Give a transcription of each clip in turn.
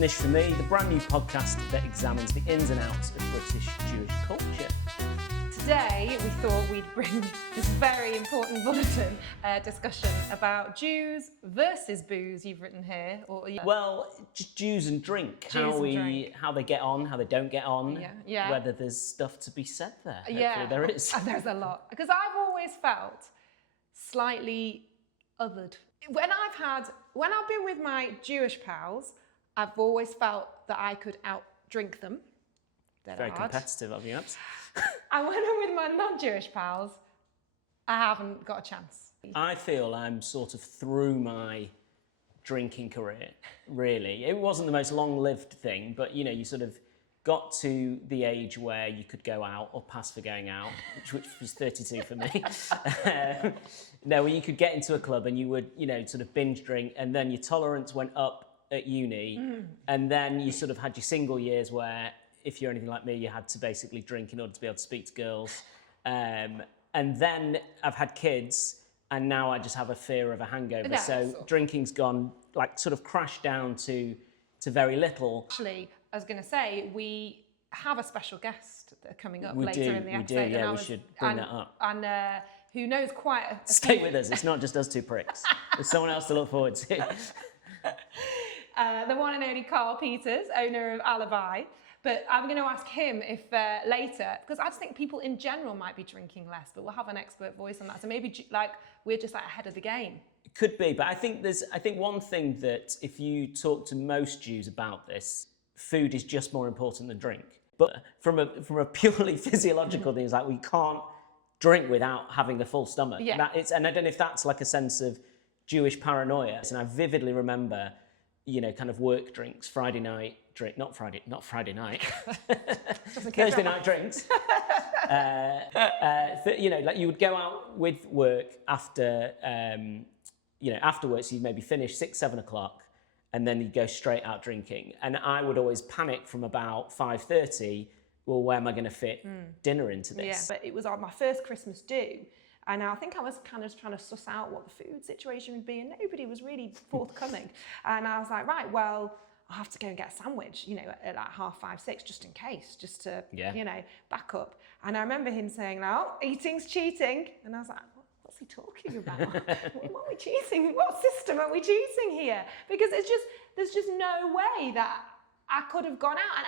Nisht for me, the brand new podcast that examines the ins and outs of British Jewish culture. Today we thought we'd bring this very important bulletin discussion about Jews versus booze, you've written here. Well, just Jews and drink, how they get on, how they don't get on, whether there's stuff to be said there. Hopefully there is. There's a lot. Because I've always felt slightly othered. When I've been with my Jewish pals, I've always felt that I could outdrink them. Very competitive of you, abs. And when I'm with my non-Jewish pals, I haven't got a chance. I feel I'm sort of through my drinking career, really. It wasn't the most long-lived thing, but you know, you sort of got to the age where you could go out or pass for going out, which was 32 for me. Where you could get into a club and you would, you know, sort of binge drink, and then your tolerance went up at uni, and then you sort of had your single years where, if you're anything like me, you had to basically drink in order to be able to speak to girls. And then I've had kids, and now I just have a fear of a hangover. So drinking's gone, like, sort of crashed down to very little. Actually, I was going to say, we have a special guest coming up later in the episode. We do, yeah, we should bring that up. And who knows quite a Stay with us, it's not just us two pricks. There's someone else to look forward to. The one and only Carl Peters, owner of Alibi. But I'm going to ask him if later, because I just think people in general might be drinking less, but we'll have an expert voice on that. So maybe like we're just like ahead of the game. It could be, but I think one thing that if you talk to most Jews about this, food is just more important than drink. But from a purely physiological thing, it's like we can't drink without having a full stomach. Yeah. And I don't know if that's like a sense of Jewish paranoia. And I vividly remember, you know, kind of work drinks, Friday night drink, not Friday night, Thursday night drinks. You know, like you would go out with work after, you know, afterwards you'd maybe finish 6, 7 o'clock, and then you'd go straight out drinking. And I would always panic from about 5:30. Well, where am I going to fit dinner into this? Yeah, but it was on my first Christmas do. And I think I was kind of trying to suss out what the food situation would be, and nobody was really forthcoming. And I was like, right, well, I'll have to go and get a sandwich, you know, at like 5:30, 6, just in case, just to, you know, back up. And I remember him saying, no, eating's cheating. And I was like, what's he talking about? What are we cheating? What system are we cheating here? Because there's just no way that I could have gone out. And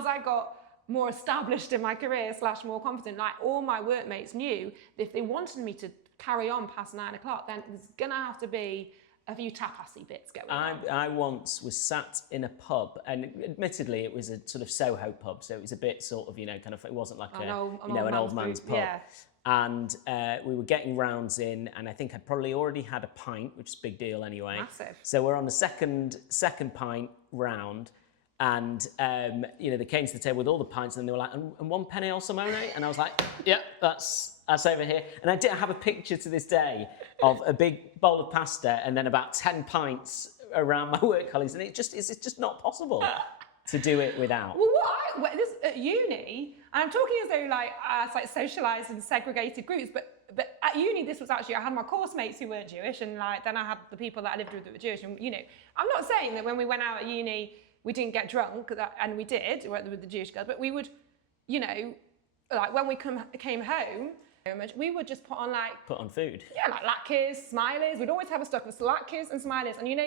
as I got more established in my career / more confident, like all my workmates knew that if they wanted me to carry on past 9 o'clock, then there's gonna have to be a few tapasy bits going on. I once was sat in a pub, and admittedly it was a sort of Soho pub, so it was a bit sort of, you know, kind of, it wasn't like an old man's pub. Yeah. And we were getting rounds in, and I think I'd probably already had a pint, which is a big deal anyway. Massive. So we're on the second pint round. And, you know, they came to the table with all the pints, and they were like, and 1 penny al simone? And I was like, yeah, that's over here. And I have a picture to this day of a big bowl of pasta and then about 10 pints around my work colleagues. And it's just not possible to do it without. Well, this at uni, and I'm talking as though like it's like socialised in segregated groups, but at uni this was actually, I had my course mates who weren't Jewish, and like then I had the people that I lived with that were Jewish. And, you know, I'm not saying that when we went out at uni, we didn't get drunk, and we did, with the Jewish girls, but we would, you know, like when we came home, we would just put on food. Yeah, like latkes, smileys. We'd always have a stock of latkes and smileys. And you know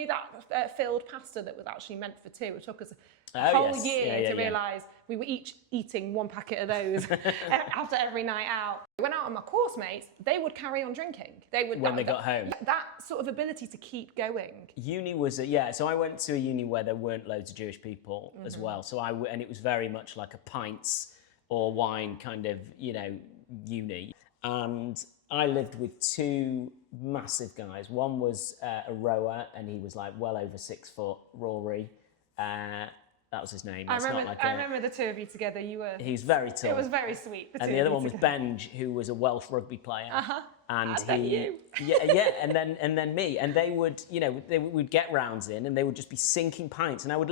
that filled pasta that was actually meant for two? It took us a whole year to realise we were each eating 1 packet of those after every night out. We went out on my course mates, they would carry on drinking. When they got home. That sort of ability to keep going. Uni was, so I went to a uni where there weren't loads of Jewish people as well. So and it was very much like a pints or wine kind of, you know, uni. And I lived with 2 massive guys. One was a rower, and he was like well over 6 foot, Rory. That was his name. I remember the two of you together. He's very tall. It was very sweet. And the other one was Benj, who was a Welsh rugby player. And you. and then me. And they would, you know, we'd get rounds in, and they would just be sinking pints. And I would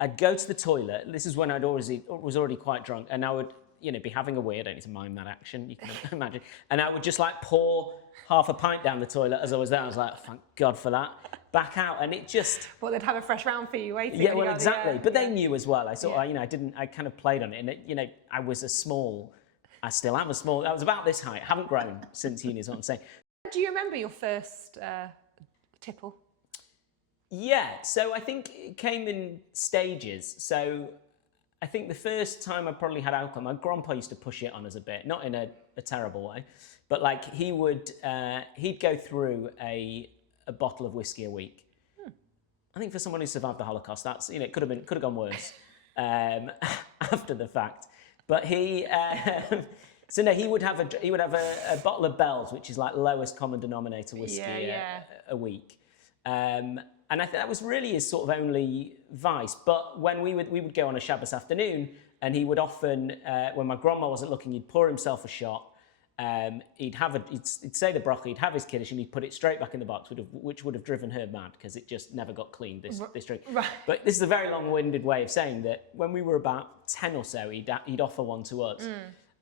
I'd go to the toilet. This is when was already quite drunk, and I would, you know, be having a wee. I don't need to mime that action, you can imagine. And I would just like pour half a pint down the toilet as I was there. I was like, thank God for that. back out, and it just... Well, they'd have a fresh round for you waiting. Yeah, well, exactly. But they knew as well. I sort of, I kind of played on it, and I was I still am a small, I was about this height. Haven't grown since uni is what I'm saying. Do you remember your first tipple? Yeah, so I think it came in stages. So I think the first time I probably had alcohol, my grandpa used to push it on us a bit, not in a terrible way, but like he'd go through a bottle of whiskey a week. I think for someone who survived the Holocaust, that's, it could have gone worse after the fact. But he would have a bottle of Bell's, which is like lowest common denominator whiskey a week. And I think that was really his sort of only vice. But when we would go on a Shabbos afternoon, and he would often, when my grandma wasn't looking, he'd pour himself a shot. He'd say the bracha, he'd have his kiddush, and he'd put it straight back in the box, which would have driven her mad because it just never got cleaned, this drink. Right. But this is a very long-winded way of saying that when we were about 10 or so, he'd offer one to us.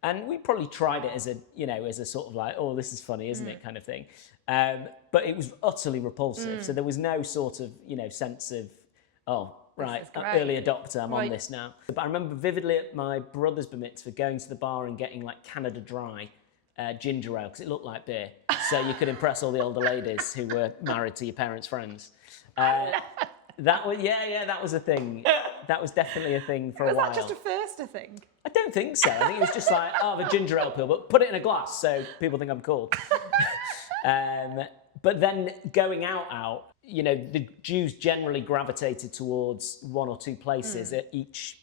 And we probably tried it as a sort of like, oh, this is funny, isn't it, kind of thing. But it was utterly repulsive. So there was no sort of, sense of, oh, right, early adopter, I'm on this now. But I remember vividly at my brother's bar mitzvah going to the bar and getting like Canada Dry ginger ale, because it looked like beer. So you could impress all the older ladies who were married to your parents' friends. That was a thing. That was definitely a thing for a while. Was that just a first, I think? I don't think so. I think it was just like, oh, the ginger ale pill, but put it in a glass so people think I'm cool. But then going out, the Jews generally gravitated towards one or two places at each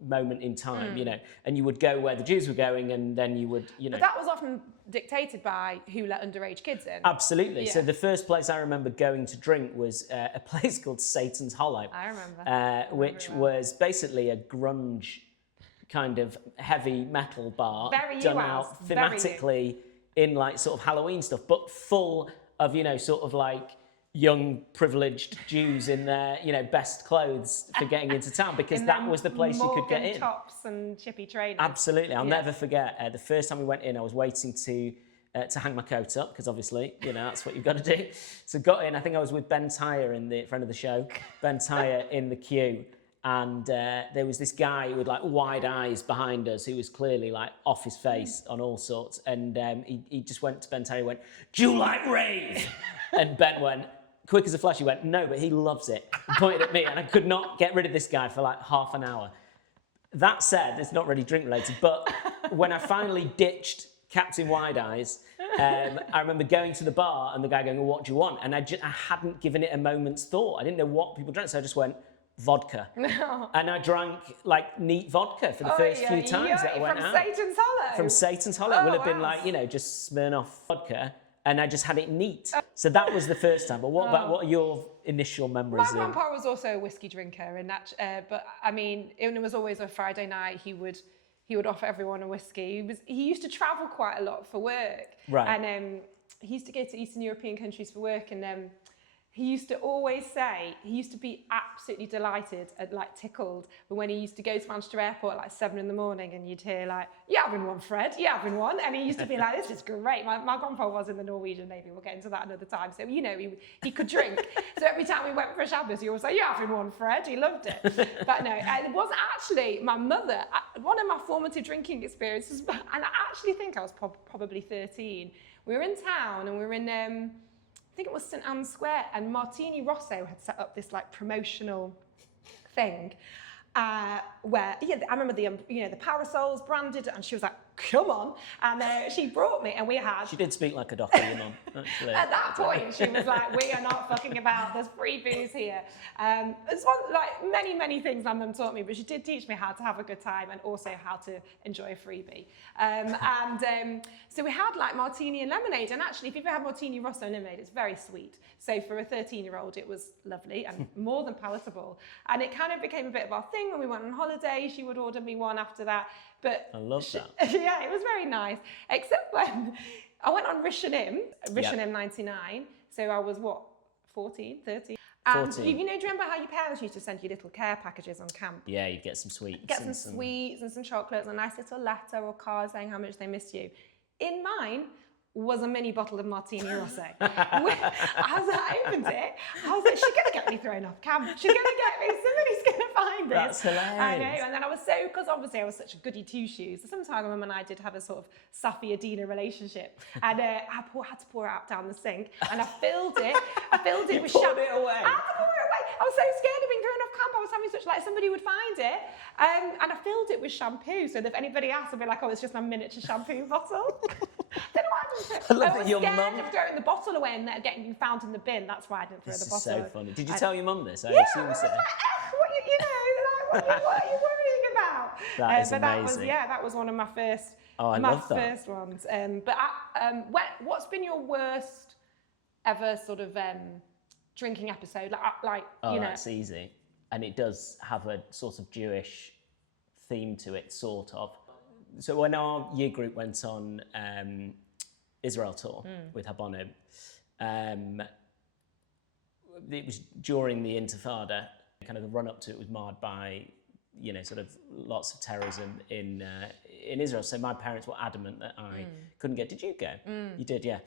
moment in time, and you would go where the Jews were going, and then you would, But that was often dictated by who let underage kids in. Absolutely. Yeah. So the first place I remember going to drink was a place called Satan's Hollow. I remember. Which was basically a grunge kind of heavy metal bar done out thematically in like sort of Halloween stuff, but full of, sort of like young privileged Jews in their, best clothes for getting into town, because that was the place you could get in. Tops and chippy trainers. Absolutely. I'll never forget the first time we went in, I was waiting to hang my coat up, because obviously, that's what you've got to do. So got in, I think I was with Ben Tyre, friend of the show, Ben Tyre in the queue. And there was this guy with like wide eyes behind us who was clearly like off his face on all sorts. And he just went to Ben Tyre and went, "Do you like rave?" And Ben went, quick as a flash, he went, "No, but he loves it." He pointed at me, and I could not get rid of this guy for like half an hour. That said, it's not really drink related, but when I finally ditched Captain Wide Eyes, I remember going to the bar and the guy going, "Well, what do you want?" And I hadn't given it a moment's thought. I didn't know what people drank, so I just went, "Vodka." No. And I drank like neat vodka for the first few times that I went out. From Satan's Hollow? From Satan's Hollow. It would have been like, just Smirnoff vodka. And I just had it neat. So that was the first time. But what are your initial memories? My grandpa was also a whiskey drinker, and but I mean, it was always a Friday night. He would offer everyone a whiskey. He used to travel quite a lot for work. Right. And he used to go to Eastern European countries for work, and he used to always say, he used to be absolutely delighted and like tickled when he used to go to Manchester Airport at like 7 in the morning, and you'd hear like, "You having one, Fred? You having one?" And he used to be like, "This is great." My grandpa was in the Norwegian Navy. We'll get into that another time. So, he could drink. So every time we went for a Shabbos, he always say, "You having one, Fred?" He loved it. But no, it was actually my mother. One of my formative drinking experiences, and I actually think I was probably 13. We were in town, and we were in... I think it was St Anne's Square, and Martini Rosso had set up this like promotional thing where, I remember the parasols branded, and she was like, "Come on," and she brought me, and we had... She did speak like a doctor, your mum, actually. At that point, she was like, "We are not fucking about, there's free booze here." It's one, like many things my mum taught me, but she did teach me how to have a good time and also how to enjoy a freebie. So we had like martini and lemonade, and actually if you've ever had martini rosso and lemonade, it's very sweet. So for a 13-year-old, it was lovely and more than palatable. And it kind of became a bit of our thing when we went on holiday. She would order me one after that. But I love that. Yeah, it was very nice. Except when I went on Rishonim 99. So I was 14, 13. And 14. do you remember how your parents used to send you little care packages on camp? Yeah, you'd get some sweets. Get some sweets and some chocolates and a nice little letter or card saying how much they miss you. In mine, was a mini bottle of Martini Rosé. As I opened it, I was like, she's going to get me thrown off camp. She's going to get me, somebody's going to find this. That's hilarious. I know, and then I was so, because obviously I was such a goody two-shoes. Sometimes my mum and I did have a sort of Safi Adina relationship, and I had to pour it out down the sink, and I filled it with shampoo. Poured it away? I had to pour it away. I was so scared of being thrown off camp. I was having such, like, somebody would find it, and I filled it with shampoo, so that if anybody asked, I'd be like, oh, it's just my miniature shampoo bottle. Don't know why I didn't throw it. I was scared of throwing the bottle away and getting found in the bin. That's why I didn't throw the bottle. This is so funny. Did you tell your mum this? I Yeah, assume I was so. like, what are you worrying about? That is but amazing. that was one of my first, love that. first ones. What's been your worst ever sort of drinking episode? That's easy. And it does have a sort of Jewish theme to it, sort of. So when our year group went on Israel tour with Habonim, it was during the Intifada. Kind of the run up to it was marred by, sort of lots of terrorism in Israel. So my parents were adamant that I couldn't go. Did you go? You did, yeah.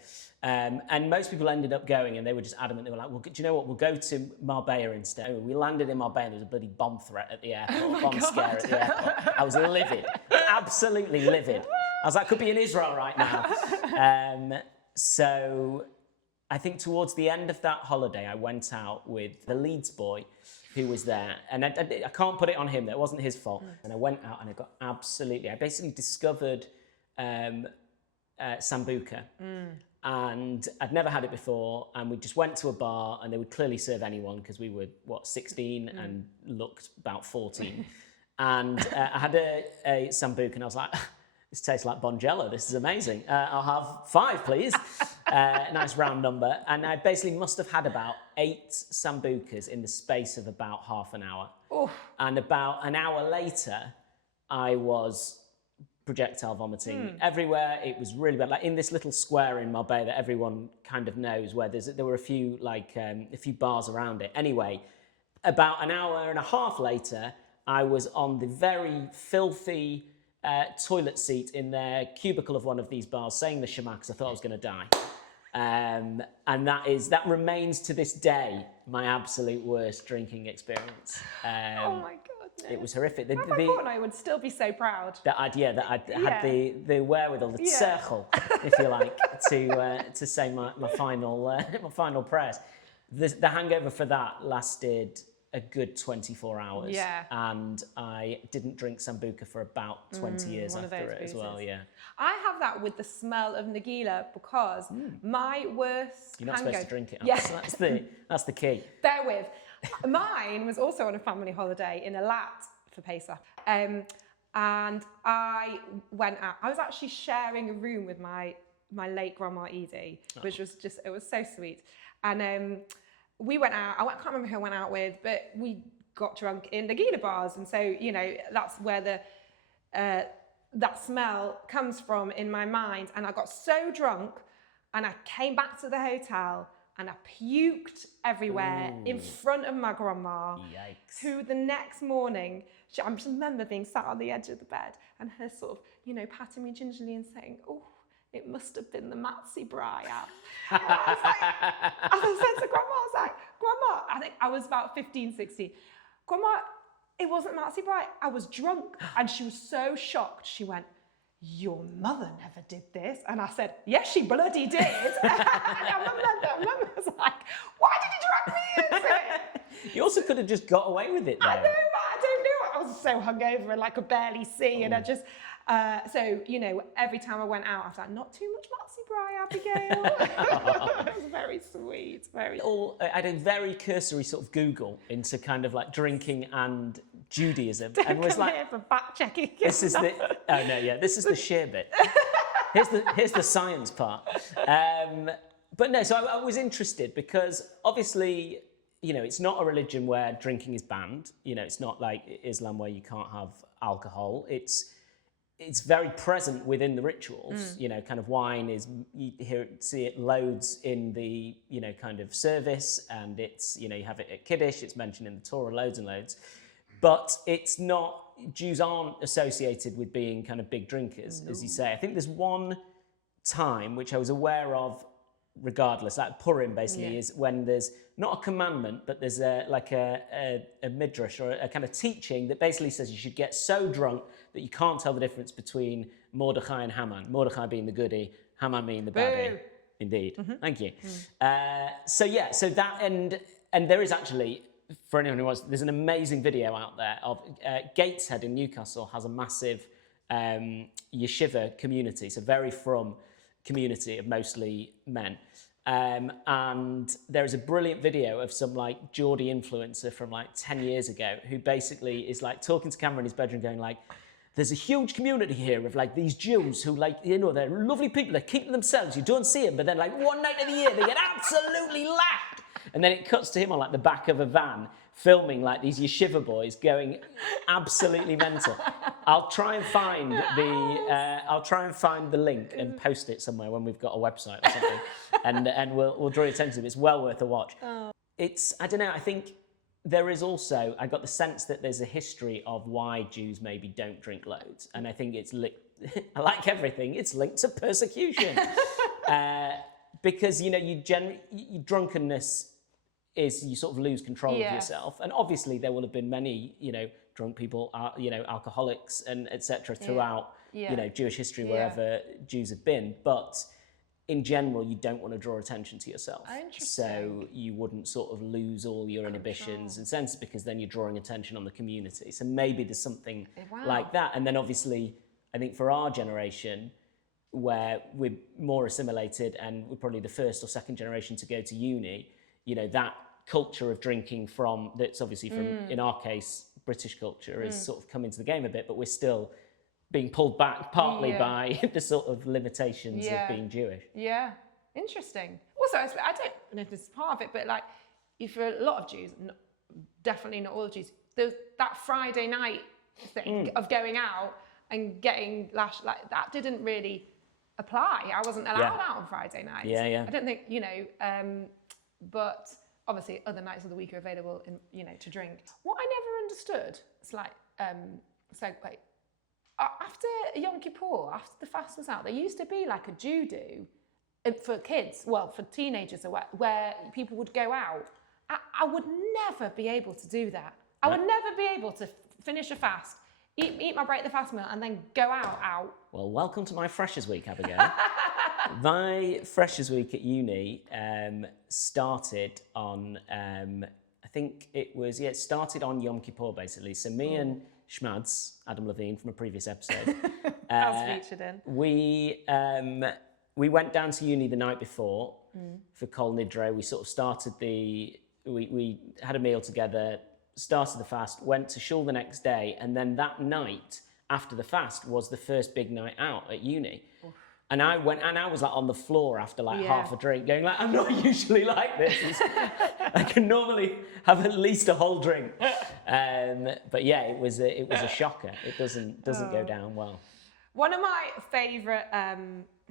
And most people ended up going, and they were just adamant. They were like, well, do you know what? We'll go to Marbella instead. We landed in Marbella, and there was a bloody bomb threat at the airport, bomb scare at the airport. I was livid, absolutely livid. I was like, could be in Israel right now. So I think towards the end of that holiday, I went out with the Leeds boy who was there, and I can't put it on him, that wasn't his fault. And I went out and I basically discovered Sambuca, and I'd never had it before, and we just went to a bar, and they would clearly serve anyone, because we were, 16 and looked about 14. And I had a Sambuca, and I was like, this tastes like Bonjela, this is amazing. I'll have 5, please. Nice round number. And I basically must have had about 8 Sambucas in the space of about half an hour. Oof. And about an hour later, I was projectile vomiting everywhere. It was really bad. Like in this little square in Marbella that everyone kind of knows, where there were a few bars around it. Anyway, about an hour and a half later, I was on the very filthy toilet seat in the cubicle of one of these bars, saying the Shema, because I thought I was going to die. And that remains to this day my absolute worst drinking experience. Oh my God. No. It was horrific. My fortnight would still be so proud. That I'd had the wherewithal, the tzechel, if you like, to say my final prayers. The hangover for that lasted a good 24 hours. Yeah. And I didn't drink Sambuca for about 20 years after it as well, yeah. I have that with the smell of Nagila, because my worst You're not supposed to drink it. Yeah. So that's the key. Bear with. Mine was also on a family holiday in Eilat for Pesach. And I went out. I was actually sharing a room with my late grandma Edie, which was it was so sweet. And we went out. I can't remember who I went out with, but we got drunk in the Nagila bars. And so, that's where that smell comes from in my mind. And I got so drunk, and I came back to the hotel, and I puked everywhere in front of my grandma. Yikes. Who the next morning, I just remember being sat on the edge of the bed, and her sort of, patting me gingerly and saying, oh, it must have been the matzi braya. And I was like, as I said to Grandma, I was like, Grandma, I think I was about 15, 16. Grandma, it wasn't matzi braya, I was drunk. And she was so shocked. She went, your mother never did this. And I said, yes, she bloody did. And my mum was like, why did you drag me into it? You also could have just got away with it, though. I know, but I don't know. I was so hungover and I could barely see. And I just, every time I went out, I was like, not too much matzi braya, Abigail. It was very sweet. I had a very cursory sort of Google into kind of like drinking and Judaism, and was like, here for fact checking. This is the sheer bit. Here's the science part. But no, so I was interested because obviously, it's not a religion where drinking is banned. It's not like Islam where you can't have alcohol. It's very present within the rituals. Kind of wine is, you see it loads in the, kind of service, and it's, you have it at Kiddush, it's mentioned in the Torah loads and loads. But it's not, Jews aren't associated with being kind of big drinkers, as you say. I think there's one time, which I was aware of regardless. Like Purim basically is when there's not a commandment, but there's a midrash or a kind of teaching that basically says you should get so drunk that you can't tell the difference between Mordechai and Haman. Mordechai being the goodie, Haman being the baddie. Boo. Indeed. Thank you. So that and there is actually, for anyone who wants, there's an amazing video out there of Gateshead in Newcastle has a massive yeshiva community, so very frum community of mostly men. And there is a brilliant video of some like Geordie influencer from like 10 years ago who basically is like talking to camera in his bedroom going like, there's a huge community here of like these Jews who like, you know, they're lovely people, they keep to themselves, you don't see them, but then like one night of the year they get absolutely lapped. And then it cuts to him on like the back of a van filming like these yeshiva boys going absolutely mental. I'll try and find the link and post it somewhere when we've got a website or something, and we'll draw your attention to it. It's well worth a watch. It's, I don't know, I think there is also, I got the sense that there's a history of why Jews maybe don't drink loads, and I think it's like everything, it's linked to persecution. Because you know, drunkenness is you sort of lose control of yourself, and obviously there will have been many, you know, drunk people, you know, alcoholics and etc. throughout, you know, Jewish history wherever Jews have been, but in general you don't want to draw attention to yourself, so you wouldn't sort of lose all your inhibitions and senses, because then you're drawing attention on the community. So maybe there's something like that. And then obviously I think for our generation, where we're more assimilated and we're probably the first or second generation to go to uni, you know, that culture of drinking that's obviously from, in our case, British culture has sort of come into the game a bit, but we're still being pulled back partly by the sort of limitations of being Jewish. Yeah, interesting. Also, I don't know if this is part of it, but like, if you're a lot of Jews, definitely not all the Jews, there's that Friday night thing of going out and getting lashed, like that didn't really apply. I wasn't allowed out on Friday nights. I don't think, you know, but obviously other nights of the week are available, you know, to drink. What I never understood, it's like, so wait, after Yom Kippur, after the fast was out, there used to be like a Judo for kids, well, for teenagers, where people would go out. I would never be able to do that. I would never be able to finish a fast, eat my break the fast meal, and then go out. Well, welcome to my Freshers Week, Abigail. My Freshers Week at uni started on, I think it was, it started on Yom Kippur, basically. So me and Schmads, Adam Levine from a previous episode. I was featured in. We went down to uni the night before for Kol Nidre. We sort of started we had a meal together, started the fast, went to shul the next day, and then that night after the fast was the first big night out at uni. And I went, and I was like on the floor after like half a drink, going like, I'm not usually like this. I can normally have at least a whole drink. But yeah, it was a shocker. It doesn't go down well. One of my favourite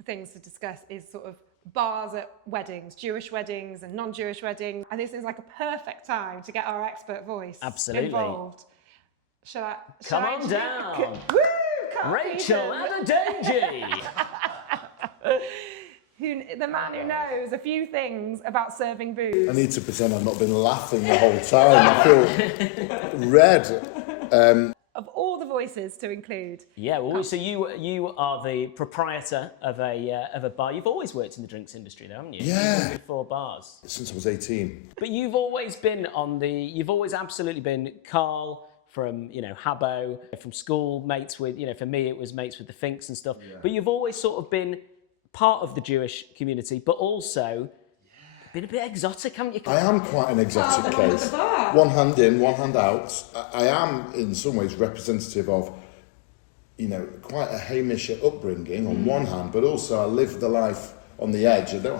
things to discuss is sort of bars at weddings, Jewish weddings and non-Jewish weddings. And this is like a perfect time to get our expert voice involved. Come on down. Woo! Rachel Adadanji. The man who knows a few things about serving booze. I need to pretend I've not been laughing the whole time. I feel red. Of all the voices to include. Yeah, well, so you are the proprietor of a bar. You've always worked in the drinks industry, though, haven't you? Yeah. Before bars. Since I was 18. But you've always absolutely been Carl from, you know, Habo, from school, mates with, you know, for me it was mates with the Finks and stuff. Yeah. But you've always sort of been part of the Jewish community, but also been a bit exotic, haven't you? I am quite an exotic case. One hand in, one hand out. I am in some ways representative of, you know, quite a Hamish upbringing on one hand, but also I lived the life on the edge. I don't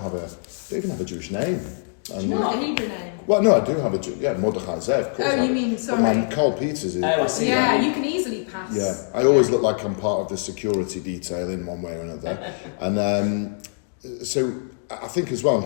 even have a Jewish name. Not a Hebrew name. Well, no, I do have Mordechai Zev, of course. Oh, you mean, sorry. And Carl Peters is. Oh, I see. Yeah, you can easily pass. Yeah, I always look like I'm part of the security detail in one way or another. And so I think as well,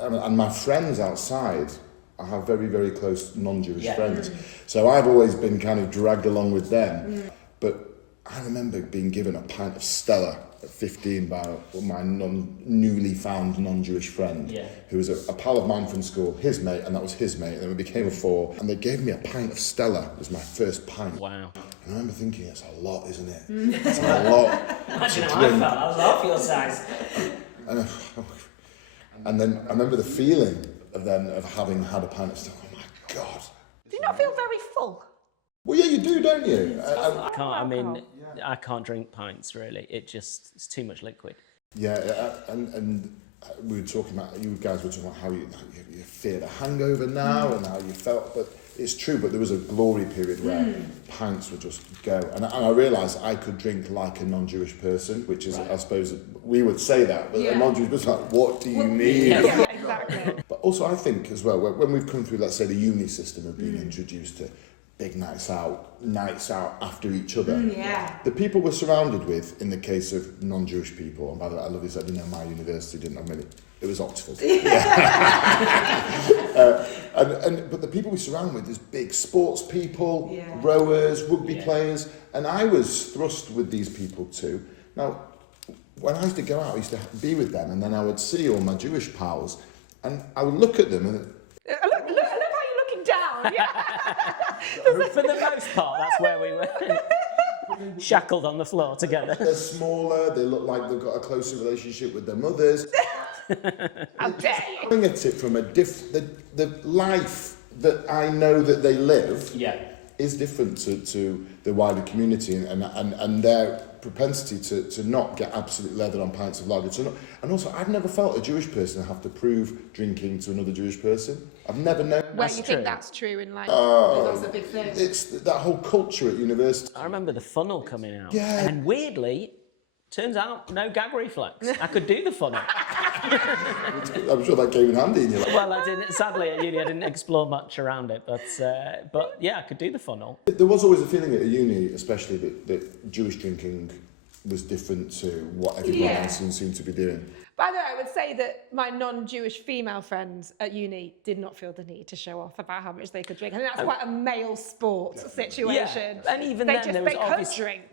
and my friends outside, I have very, very close non-Jewish friends. So I've always been kind of dragged along with them. But I remember being given a pint of Stella at 15 by my newly found non-Jewish friend, who was a pal of mine from school, his mate, and that was his mate, and then we became a four, and they gave me a pint of Stella. It was my first pint. Wow. And I remember thinking, it's a lot, isn't it? It's a lot. Imagine how I felt. I was half your size. And then I remember the feeling of having had a pint of Stella. Oh my God. Do you not feel very full? Well, yeah, you do, don't you? I can't drink pints, really. It's too much liquid. Yeah, and we were talking about, you guys were talking about how you fear the hangover now and how you felt, but it's true, but there was a glory period where pints would just go. And I realised I could drink like a non-Jewish person, which is, I suppose, we would say that, but a non-Jewish person, like, what do you mean? Yeah, exactly. But also I think as well, when we've come through, let's say, the uni system of being introduced to big nights out after each other. The people we're surrounded with, in the case of non-Jewish people, and by the way, I love this, I didn't know my university didn't have many, it was Oxford. But the people we surround with is big sports people, rowers, rugby players, and I was thrust with these people too. Now, when I used to go out, I used to be with them, and then I would see all my Jewish pals, and I would look at them and Look how you're looking down. For the most part, that's where we were. Shackled on the floor together. they're smaller, they look like they've got a closer relationship with their mothers. How dare you? Coming at it from the life that I know that they live is different to the wider community and their propensity to not get absolute leather on pints of lager. And also, I've never felt a Jewish person have to prove drinking to another Jewish person. I've never known. Where you think that's true in like... That's a big thing. It's that whole culture at university. I remember the funnel coming out. Yeah. And weirdly, turns out no gag reflex. I could do the funnel. I'm sure that came in handy in your life. Well, I didn't. Sadly, at uni, I didn't explore much around it, but yeah, I could do the funnel. There was always a feeling at a uni, especially that Jewish drinking was different to what everyone else seemed to be doing. By the way, I would say that my non-Jewish female friends at uni did not feel the need to show off about how much they could drink. I think that's quite a male sport situation. Yeah. And even they then, there was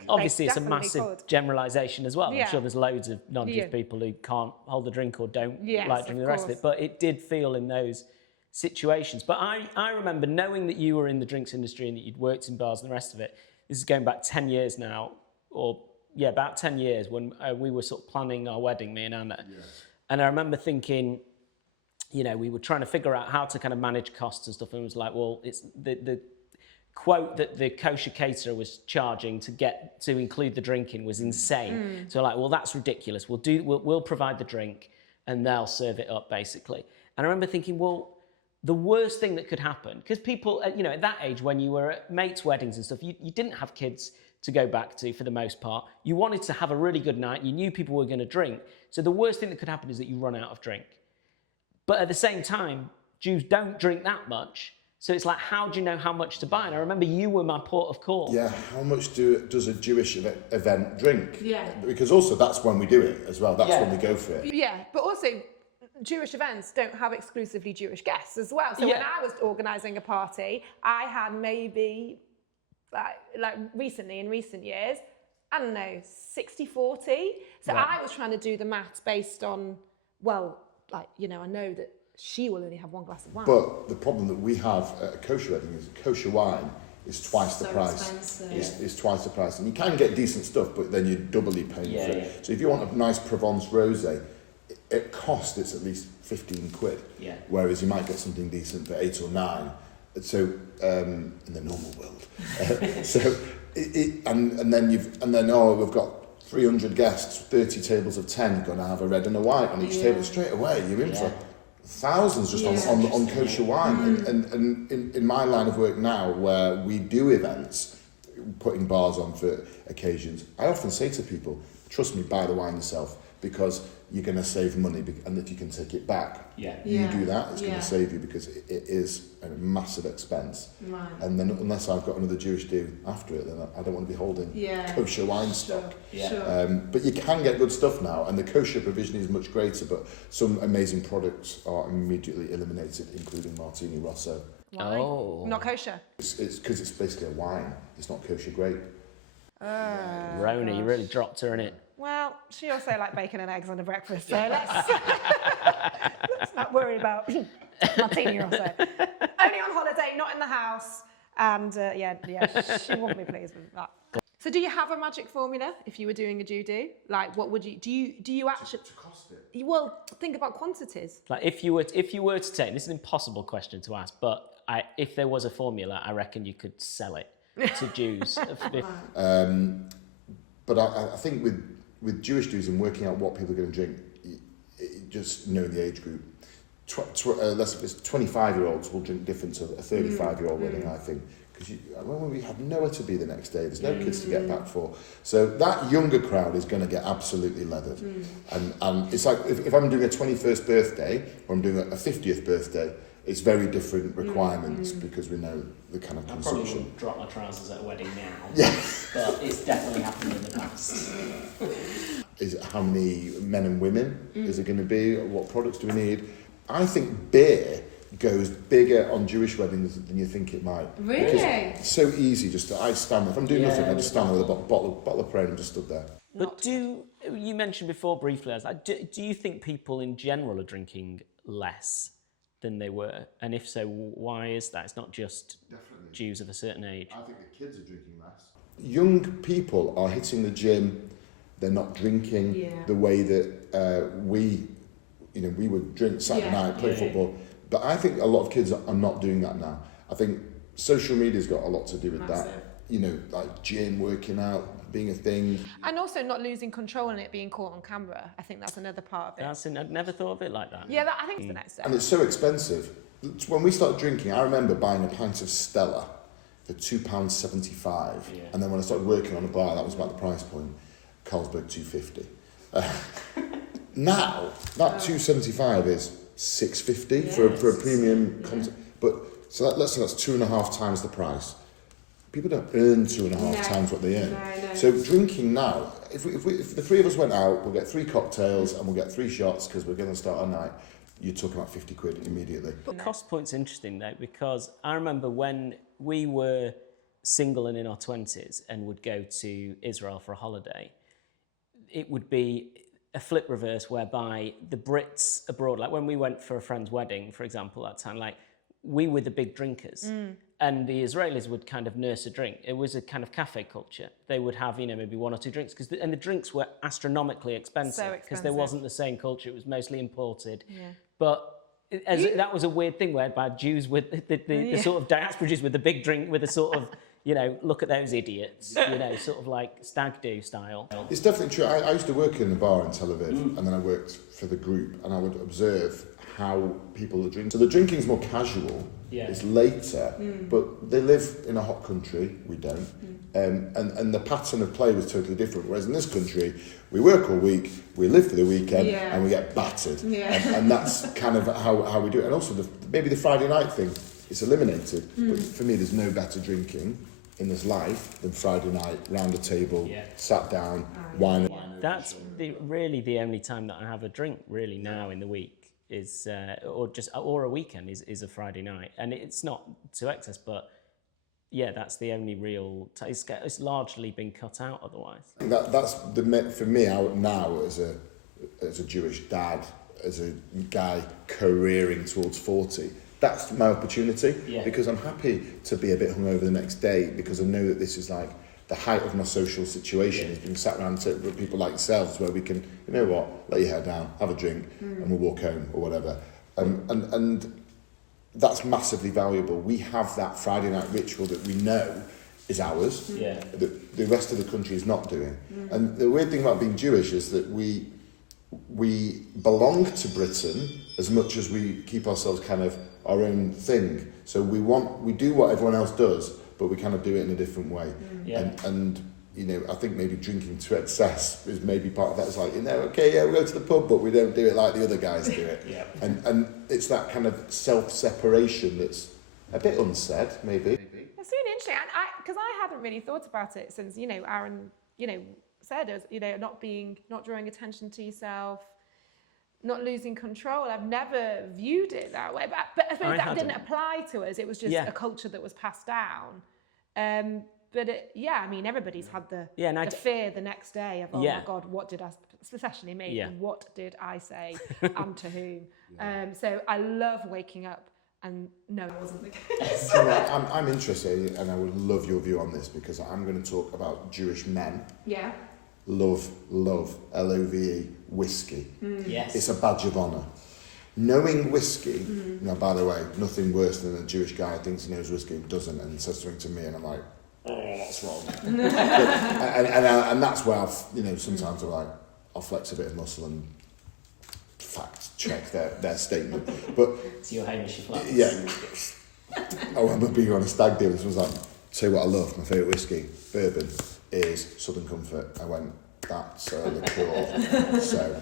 obviously it's a definitely massive generalisation as well. Yeah. I'm sure there's loads of non-Jewish people who can't hold a drink or don't like drinking the rest of it. But it did feel in those situations. But I remember knowing that you were in the drinks industry and that you'd worked in bars and the rest of it. This is going back 10 years now, about 10 years when we were sort of planning our wedding, me and Anna. Yeah. And I remember thinking, we were trying to figure out how to kind of manage costs and stuff. And it was like, well, it's the quote that the kosher caterer was charging to include the drinking was insane. So like, well, that's ridiculous. We'll provide the drink and they'll serve it up basically. And I remember thinking, well, the worst thing that could happen, because people, at that age when you were at mates' weddings and stuff, you didn't have kids to go back to for the most part. You wanted to have a really good night. You knew people were going to drink. So the worst thing that could happen is that you run out of drink. But at the same time, Jews don't drink that much. So it's like, how do you know how much to buy? And I remember you were my port of call. Yeah, how much does a Jewish event drink? Yeah. Because also that's when we do it as well. That's when we go for it. Yeah, but also Jewish events don't have exclusively Jewish guests as well. So when I was organising a party, I had maybe... like recently, in recent years, I don't know, 60-40. So I was trying to do the maths based on, I know that she will only have one glass of wine. But the problem that we have at a kosher wedding is kosher wine is twice the price. It's twice the price. And you can get decent stuff, but then you're doubly paying for it. So if you want a nice Provence rosé, it costs, it's at least 15 quid. Yeah. Whereas you might get something decent for 8 or 9. So in the normal world. And then we've got 300 guests, 30 tables of 10 going to have a red and a white on each table. Straight away, you're in for thousands just on kosher wine. And in my line of work now, where we do events, putting bars on for occasions, I often say to people, trust me, buy the wine yourself, because you're going to save money, and if you can take it back, you do that, it's going to save you, because it is a massive expense. Right. And then unless I've got another Jewish do after it, then I don't want to be holding kosher wine stock. But you can get good stuff now, and the kosher provision is much greater, but some amazing products are immediately eliminated, including Martini Rosso. Why? Not kosher? It's because it's basically a wine. It's not kosher grape. Rona, you really dropped her in it. Well, she also liked bacon and eggs on a breakfast, so let's not worry about Martini Rosso. Only on holiday, not in the house. And she wouldn't be pleased with that. So do you have a magic formula if you were doing a do? Like, what would you, do you actually... To cost it? Well, think about quantities. Like if you were to take, this is an impossible question to ask, but if there was a formula, I reckon you could sell it to Jews. But I think with Jewish dues and working out what people are going to drink, just knowing the age group, less if it's 25-year-olds will drink different to a 35-year-old wedding, I think. Because we have nowhere to be the next day. There's no kids to get back for. So that younger crowd is going to get absolutely leathered. And it's like if I'm doing a 21st birthday or I'm doing a 50th birthday, it's very different requirements because we know the kind of consumption. I probably wouldn't drop my trousers at a wedding now, Yeah. but it's definitely happened in the past. Is it how many men and women is it going to be? What products do we need? I think beer goes bigger on Jewish weddings than you think it might. Really? Because it's so easy just to, I stand, if I'm doing nothing, I just stand with a bottle of Purim and just stood there. But you mentioned before briefly, I was like, do you think people in general are drinking less than they were? And if so, why is that? It's not just Jews of a certain age. I think the kids are drinking less. Young people are hitting the gym, they're not drinking the way that we would drink Saturday night, play football. But I think a lot of kids are not doing that now. I think social media's got a lot to do with that. You know, like gym, working out, being a thing. And also not losing control and it being caught on camera. I think that's another part of it. I'd never thought of it like that. Yeah, I think it's the next step. And it's so expensive. When we started drinking, I remember buying a pint of Stella for £2.75. And then when I started working on a bar, that was about the price point. Carlsberg £2.50. Now, that £2.75 is £6.50 for a premium concept. But so let's say that's 2.5 times the price. People don't earn 2.5 times what they earn. No. So drinking now, if the three of us went out, we'll get 3 cocktails and we'll get 3 shots because we're going to start our night. You're talking about 50 quid immediately. But cost point's interesting though, because I remember when we were single and in our 20s and would go to Israel for a holiday, it would be a flip reverse whereby the Brits abroad, like when we went for a friend's wedding, for example, that time, like we were the big drinkers and the Israelis would kind of nurse a drink. It was a kind of cafe culture. They would have, maybe 1 or 2 drinks and the drinks were astronomically expensive because there wasn't the same culture. It was mostly imported. But that was a weird thing whereby Jews with the sort of diaspora Jews with the big drink, with the sort of, look at those idiots, sort of like stag do style. It's definitely true. I used to work in a bar in Tel Aviv and then I worked for the group and I would observe how people are drinking. So the drinking's more casual, it's later, but they live in a hot country, we don't. And the pattern of play was totally different. Whereas in this country, we work all week, we live for the weekend, and we get battered. And that's kind of how we do it. And also, maybe the Friday night thing is eliminated. But for me, there's no better drinking in this life than Friday night, round a table, sat down, wine. That's really the only time that I have a drink, really, now in the week. Is or a weekend is a Friday night, and it's not to excess, but that's the only real. It's largely been cut out otherwise. That's for me out now as a Jewish dad, as a guy careering towards 40. That's my opportunity because I'm happy to be a bit hungover the next day because I know that this is like the height of my social situation is being sat around with people like yourselves where we can, lay your head down, have a drink, and we'll walk home or whatever. And that's massively valuable. We have that Friday night ritual that we know is ours, that the rest of the country is not doing. And the weird thing about being Jewish is that we belong to Britain as much as we keep ourselves kind of our own thing. So we do what everyone else does, but we kind of do it in a different way. And I think maybe drinking to excess is maybe part of that. It's like, we go to the pub, but we don't do it like the other guys do it. And it's that kind of self-separation that's a bit unsaid, maybe. It's really interesting, because I hadn't really thought about it since, Aaron, said us, not drawing attention to yourself, not losing control. I've never viewed it that way, but I suppose that didn't apply to us. It was just a culture that was passed down. I mean, everybody's had the and fear the next day of, oh Yeah. my God, what did I, especially me, Yeah. what did I say and to whom? So I love waking up and no, it wasn't the case. So I'm interested, and I would love your view on this, because I'm going to talk about Jewish men. Yeah. Love, L-O-V-E, whiskey. Yes. It's a badge of honour. Knowing whiskey, now by the way, nothing worse than a Jewish guy who thinks he knows whiskey and doesn't, and says something to me, and I'm like, oh, what's wrong? and that's where sometimes I'll flex a bit of muscle and fact check their statement. But It's your Hamish flex. yeah, I remember being on a stag do. This was like, tell you what I love, my favourite whiskey, bourbon, is Southern Comfort. I went, that's a liqueur. So,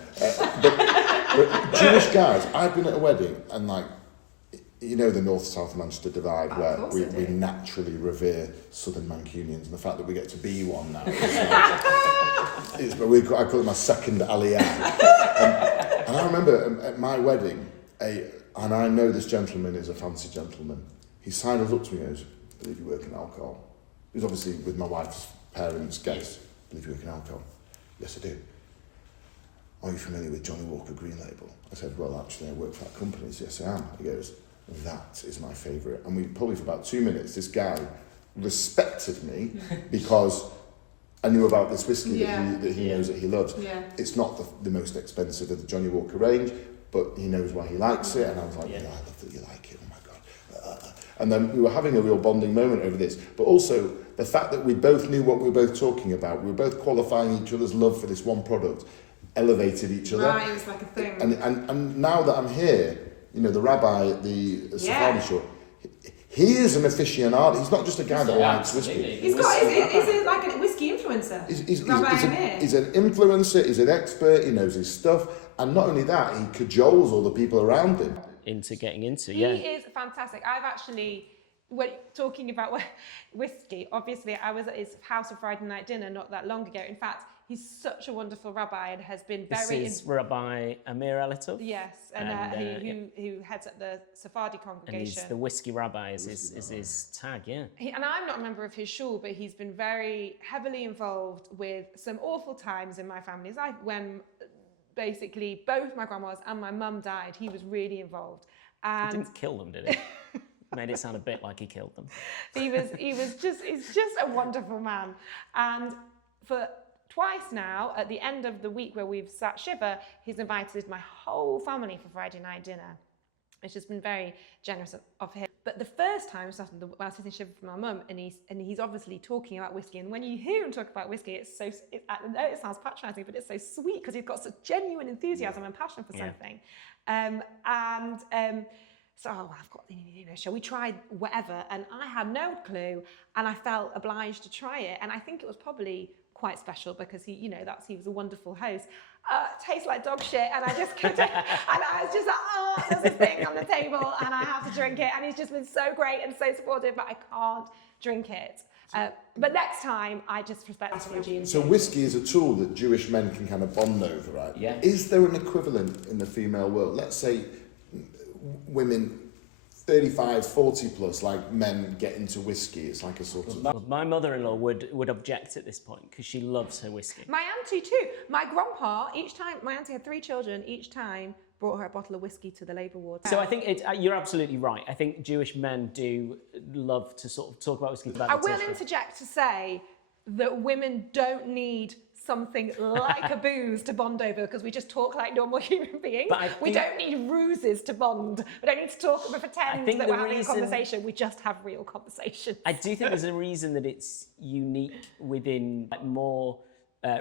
but Jewish guys, I've been at a wedding, and the north-south Manchester divide, where we naturally revere Southern Mancunians, and the fact that we get to be one now. I call it my second aliyah. And I remember at my wedding, and I know this gentleman is a fancy gentleman, he sidled up to me and goes, I believe you work in alcohol. He was obviously with my wife's parents' guest. I believe you work in alcohol. Yes, I do. Are you familiar with Johnny Walker Green Label? I said, well, actually, I work for that company. So yes, I am. He goes, that is my favourite. And we probably for about 2 minutes, this guy respected me because I knew about this whiskey that he knows that he loves. Yeah. It's not the most expensive of the Johnny Walker range, but he knows why he likes it. And I was like, yeah, I love that you like it. Oh my God. And then we were having a real bonding moment over this. But also the fact that we both knew what we were both talking about, we were both qualifying each other's love for this one product, elevated each other. Right, it was like a thing. And now that I'm here, the rabbi at the Sephardi shop, he is an aficionado. He's not just a guy that likes whiskey. He's like a whiskey influencer. He's an influencer, he's an expert, he knows his stuff. And not only that, he cajoles all the people around him. Into getting into, He is fantastic. I've actually, when talking about whiskey, obviously I was at his house for Friday night dinner not that long ago. In fact, he's such a wonderful rabbi and has been very... This is Rabbi Amir Elitov. Yes, and who heads up the Sephardi congregation. And he's the whiskey rabbi is his tag, yeah. And I'm not a member of his shul, but he's been very heavily involved with some awful times in my family's life when basically both my grandmas and my mum died. He was really involved. And He didn't kill them, did he? Made it sound a bit like he killed them. he's just a wonderful man. And for twice now, at the end of the week where we've sat Shiva, he's invited my whole family for Friday night dinner. It's just been very generous of him. But the first time I was sitting Shiva with my mum, and he's obviously talking about whiskey. And when you hear him talk about whiskey, I know it sounds patronising, but it's so sweet because he's got such genuine enthusiasm and passion for something. So, I've got, shall we try whatever? And I had no clue, and I felt obliged to try it. And I think it was probably quite special because he was a wonderful host. Tastes like dog shit, and I just couldn't. And I was just like, there's a thing on the table, and I have to drink it. And he's just been so great and so supportive, but I can't drink it. But next time, I just respect him. So whiskey is a tool that Jewish men can kind of bond over, right? Yeah. Is there an equivalent in the female world? Let's say women 35, 40 plus, like men get into whiskey. It's like a sort of... My mother-in-law would object at this point because she loves her whiskey. My auntie too. My grandpa, my auntie had 3 children, each time brought her a bottle of whiskey to the labour ward. So I think you're absolutely right. I think Jewish men do love to sort of talk about whiskey. I will interject to say that women don't need something like a booze to bond over because we just talk like normal human beings. We don't need ruses to bond. We don't need to talk and pretend that we're having a conversation. We just have real conversations. I do think there's a reason that it's unique within more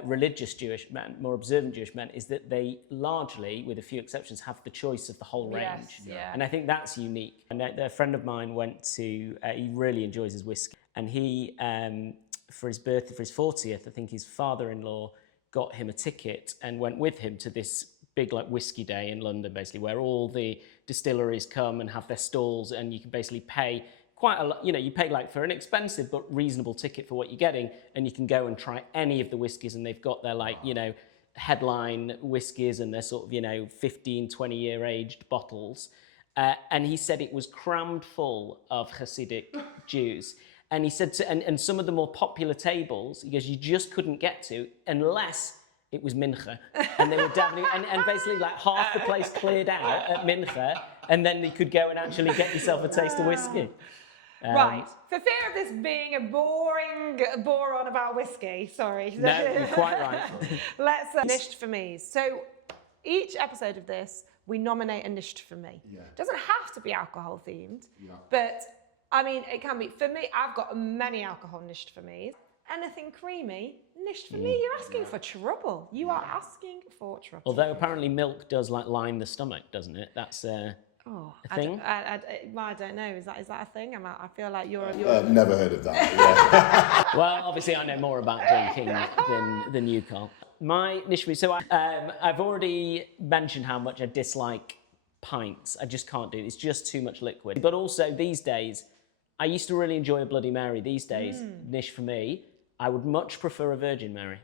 religious Jewish men, more observant Jewish men, is that they largely, with a few exceptions, have the choice of the whole range. Yes, yeah. And I think that's unique. And a friend of mine went to, he really enjoys his whiskey, and he, for his birthday, for his 40th, I think his father-in-law got him a ticket and went with him to this big whiskey day in London, basically, where all the distilleries come and have their stalls, and you can basically pay quite a lot, you pay for an expensive but reasonable ticket for what you're getting, and you can go and try any of the whiskies, and they've got their headline whiskies and their sort of 15, 20-year aged bottles. And he said it was crammed full of Hasidic Jews. And he said, and some of the more popular tables, he goes, you just couldn't get to unless it was mincha. And they were davening, and basically like half the place cleared out at mincha, and then you could go and actually get yourself a taste of whiskey. Right, for fear of this being a boring bore on about whiskey, sorry. No, you're quite right. Let's Nisht for me. So each episode of this, we nominate a Nisht for me. Yeah. It doesn't have to be alcohol themed, Yeah. but I mean, it can be. For me, I've got many alcohol Nisht for me. Anything creamy, Nisht for me. You're asking for trouble. You are asking for trouble. Although apparently milk does like line the stomach, doesn't it? That's a thing. I don't know. Is that a thing? I feel like you're. Never heard of that. Yeah. Well, obviously I know more about drinking than you, Carl. My Nisht for me. So I've already mentioned how much I dislike pints. I just can't do it. It's just too much liquid. But also these days, I used to really enjoy a Bloody Mary. These days, Nisht for me, I would much prefer a Virgin Mary.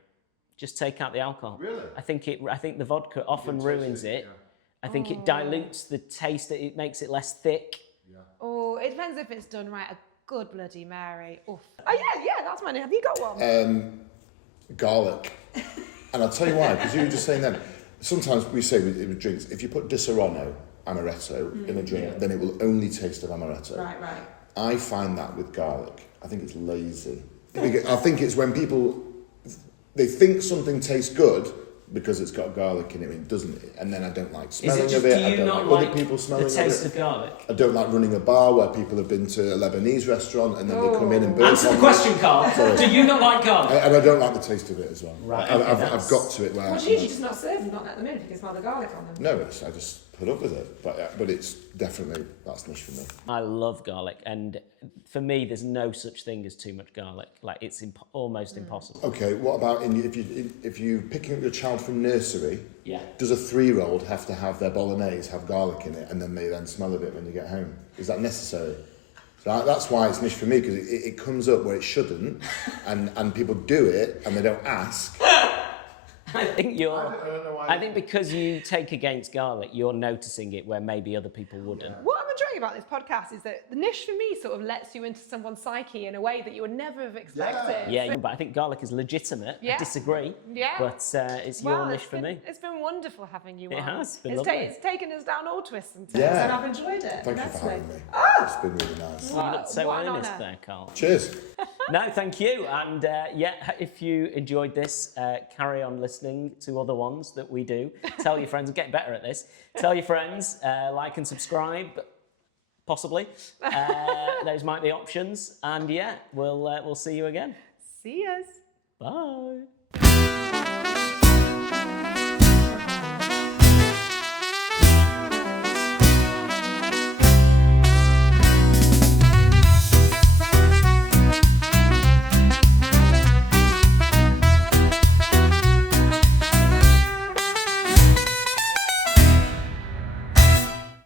Just take out the alcohol. Really? I think the vodka often ruins it. Yeah. I think it dilutes the taste. It makes it less thick. Oh, it depends if it's done right. A good Bloody Mary. Oof. Oh yeah, that's mine. Have you got one? Garlic. And I'll tell you why, because you were just saying then, sometimes we say with drinks, if you put disapora, amaretto, in a drink, then it will only taste of amaretto. Right. I find that with garlic. I think it's lazy. I think it's when people, they think something tastes good because it's got garlic in it, and it doesn't. And then I don't like smelling of it. I don't like other people smelling of it. the taste of garlic? I don't like running a bar where people have been to a Lebanese restaurant and then they come in and burn Answer the question, Carl. Do you not like garlic? And I don't like the taste of it as well. Right, I've got to it where... Well, it's usually just not served and not let them in if you can smell the garlic on them. No, I just put up with it. But it's definitely, that's Nisht for me. I love garlic, and for me, there's no such thing as too much garlic. Like it's almost impossible. Okay, what about if you picking up your child from nursery? Yeah. Does a 3-year-old have to have their bolognese have garlic in it, and then they then smell of it when you get home? Is that necessary? So that's why it's Nisht for me, because it comes up where it shouldn't, and people do it and they don't ask. I think I don't know why. I think because you take against garlic, you're noticing it where maybe other people wouldn't. What I'm enjoying about this podcast is that the Nisht for me sort of lets you into someone's psyche in a way that you would never have expected. Yeah, but I think garlic is legitimate. Yeah. I disagree. Yeah. But it's your Nisht for me. It's been wonderful having you on. It has been It's lovely. it's taken us down all twists and turns. Yeah. And I've enjoyed it. Thank you for immensely. having me. It's been really nice. You looked so What an earnest honour. there, Carl. Cheers. No, thank you. And if you enjoyed this, carry on listening to other ones that we do. Tell your friends, get better at this. Tell your friends, like and subscribe, possibly. Those might be options. And we'll see you again. See us. Bye.